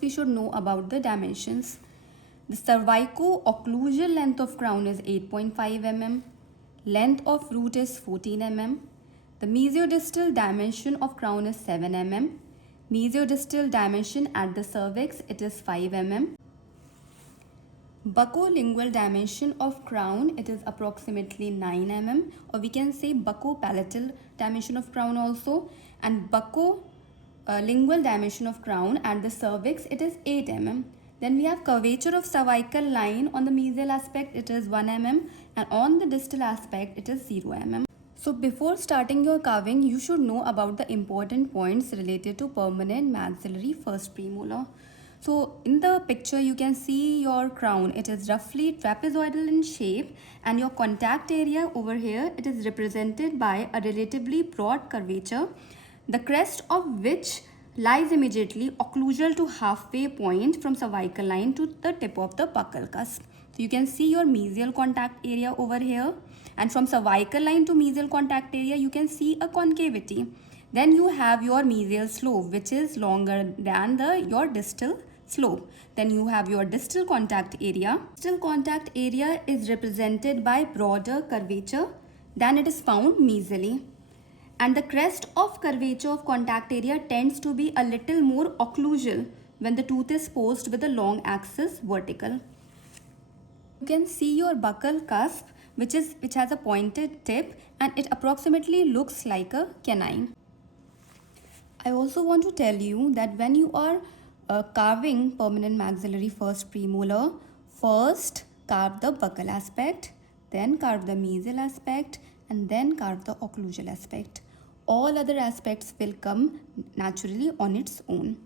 first we should know about the dimensions. The cervico-occlusal length of crown is 8.5 mm. Length of root is 14 mm. The mesiodistal dimension of crown is 7 mm. Mesiodistal dimension at the cervix, it is 5 mm. Buccolingual dimension of crown, it is approximately 9 mm, or we can say buccopalatal dimension of crown also. And buccolingual dimension of crown at the cervix, it is 8 mm. Then we have curvature of cervical line. On the mesial aspect, it is 1 mm, and on the distal aspect, it is 0 mm. So before starting your carving, you should know about the important points related to permanent maxillary first premolar. So in the picture, you can see your crown. It is roughly trapezoidal in shape, and your contact area over here, it is represented by a relatively broad curvature, the crest of which lies immediately occlusal to halfway point from cervical line to the tip of the buccal cusp. So you can see your mesial contact area over here, and from cervical line to mesial contact area, you can see a concavity. Then you have your mesial slope, which is longer than your distal slope. Then you have your distal contact area. Distal contact area is represented by broader curvature than it is found mesially. And the crest of curvature of contact area tends to be a little more occlusal when the tooth is posed with a long axis vertical. You can see your buccal cusp, which has a pointed tip, and it approximately looks like a canine. I also want to tell you that when you are carving permanent maxillary first premolar, first carve the buccal aspect, then carve the mesial aspect, and then carve the occlusal aspect. All other aspects will come naturally on its own.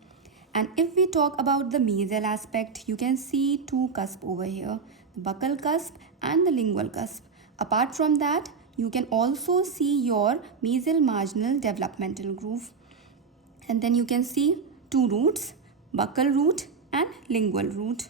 And if we talk about the mesial aspect, you can see two cusps over here, the buccal cusp and the lingual cusp. Apart from that, you can also see your mesial marginal developmental groove. And then you can see two roots, buccal root and lingual root.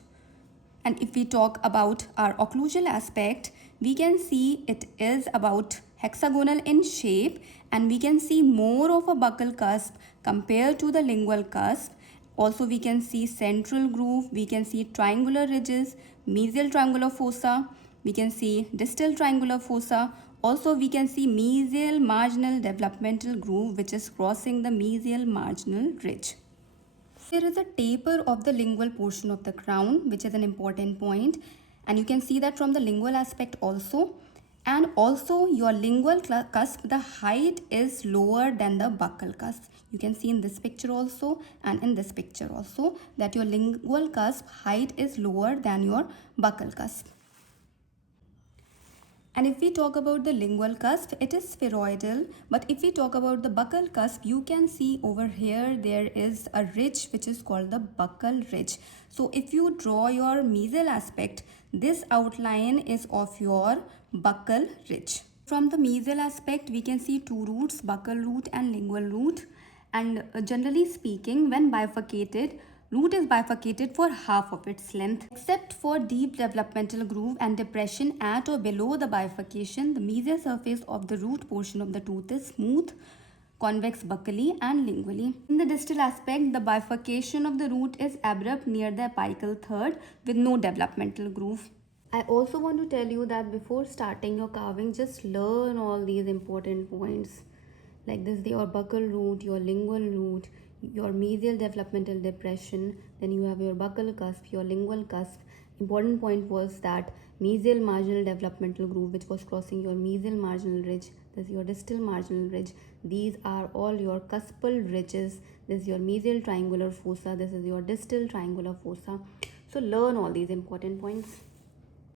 And if we talk about our occlusal aspect, we can see it is about hexagonal in shape, and we can see more of a buccal cusp compared to the lingual cusp. Also, we can see central groove, we can see triangular ridges, mesial triangular fossa, we can see distal triangular fossa. Also, we can see mesial marginal developmental groove, which is crossing the mesial marginal ridge. There is a taper of the lingual portion of the crown, which is an important point, and you can see that from the lingual aspect also. And also your lingual cusp, the height is lower than the buccal cusp. You can see in this picture also and in this picture also that your lingual cusp height is lower than your buccal cusp. And if we talk about the lingual cusp, it is spheroidal. But if we talk about the buccal cusp, you can see over here there is a ridge which is called the buccal ridge. So if you draw your mesial aspect, this outline is of your buccal ridge. From the mesial aspect, we can see two roots, buccal root and lingual root. And generally speaking, when bifurcated, root is bifurcated for half of its length. Except for deep developmental groove and depression at or below the bifurcation, the mesial surface of the root portion of the tooth is smooth, convex buccally and lingually. In the distal aspect, the bifurcation of the root is abrupt near the apical third with no developmental groove. I also want to tell you that before starting your carving, just learn all these important points. Like this, your buccal root, your lingual root, your mesial developmental depression, then you have your buccal cusp, your lingual cusp. Important point was that mesial marginal developmental groove, which was crossing your mesial marginal ridge. This is your distal marginal ridge. These are all your cuspal ridges. This is your mesial triangular fossa. This is your distal triangular fossa. So learn all these important points.